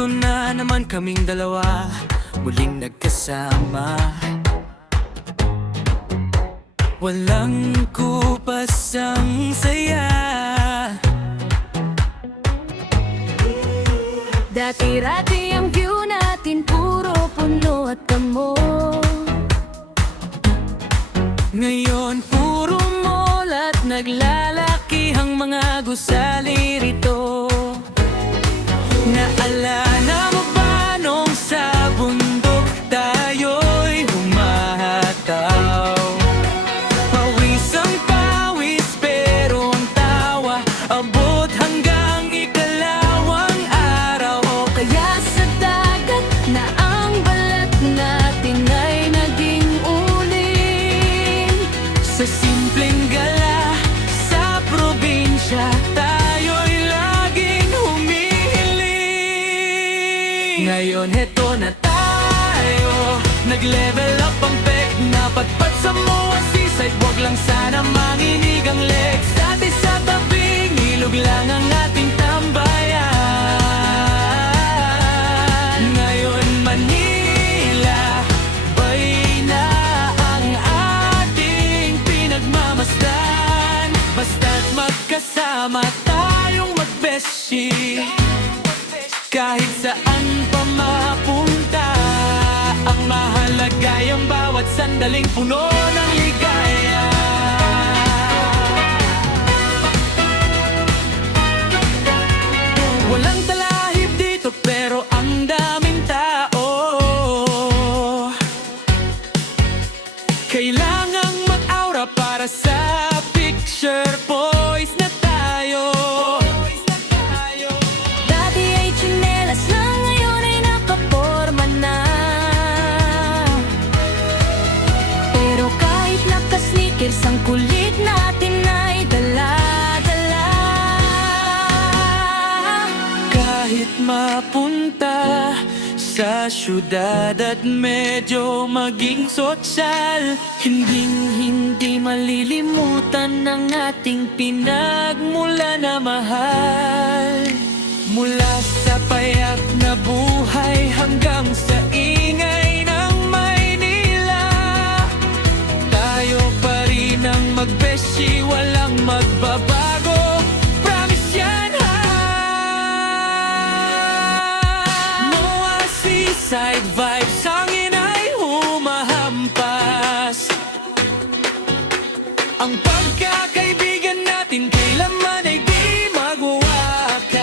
Ito na naman kaming dalawa, muling nagkasama. Walang kupas ang saya. Dati-rati ang view natin, puro puno at damo. Ngayon puro mall at naglalaki ang mga gusali rito. Naalala mo ba nung sa bundok tayo'y humahataw? Pawis ang pawis pero ang tawa abot hanggang ikalawang araw. O kaya sa dagat na ang balat natin ay naging uling. Sa simpleng gala sa probinsya tayo'y laging humihiling. Ngayon heto na tayo, nag-level up ang pek. Napadpad sa MOA Seaside, wag lang sana manginig ang legs. Dati sa tabing ilog lang ang ating tambayan. Ngayon Manila, bay na ang ating pinagmamasdan. Basta't magkasama tayong magbeshi, kahit saan pa mapunta. Ang mahalaga yung bawat sandaling puno ng ligaya. Walang talahib dito pero ang daming tao. Kailangang mag-aura para sa picture, boys na tayo. Dati ay tsinelas lang, ngayon ay nakaporma na. Pero kahit naka-sneakers, ang kulit natin ay dala-dala. Kahit mapunta sa syudad at medyo maging sosyal, hindi malilimutan ng ating pinagmula na mahal. Mula sa payak na buhay hanggang sa ingay ng Maynila, tayo pa rin ang magbeshi, walang magbabago. Promise yan ha. MOA Seaside vibes, hangin ay humahampas. Ang pagkakaibigan natin kailanman ay di magwakas.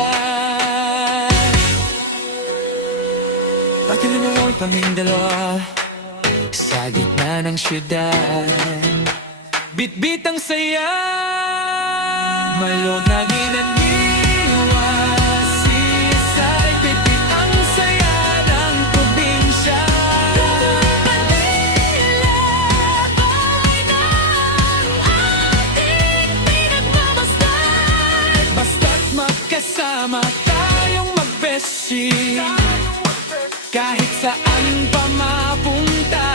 Pagkilinaw kaming dalawa sa gitna ng syudad, bit-bit ang saya, malog na ginaniwa. Seaside, bit-bit ang saya ng probinsya. Manila, bahay na ang ating pinagmamasdan. Basta't magkasama tayong magbeshi, kahit saan pa mapunta.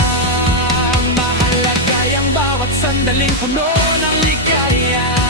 Ang mahalaga yung bawat sandaling puno ng ligaya.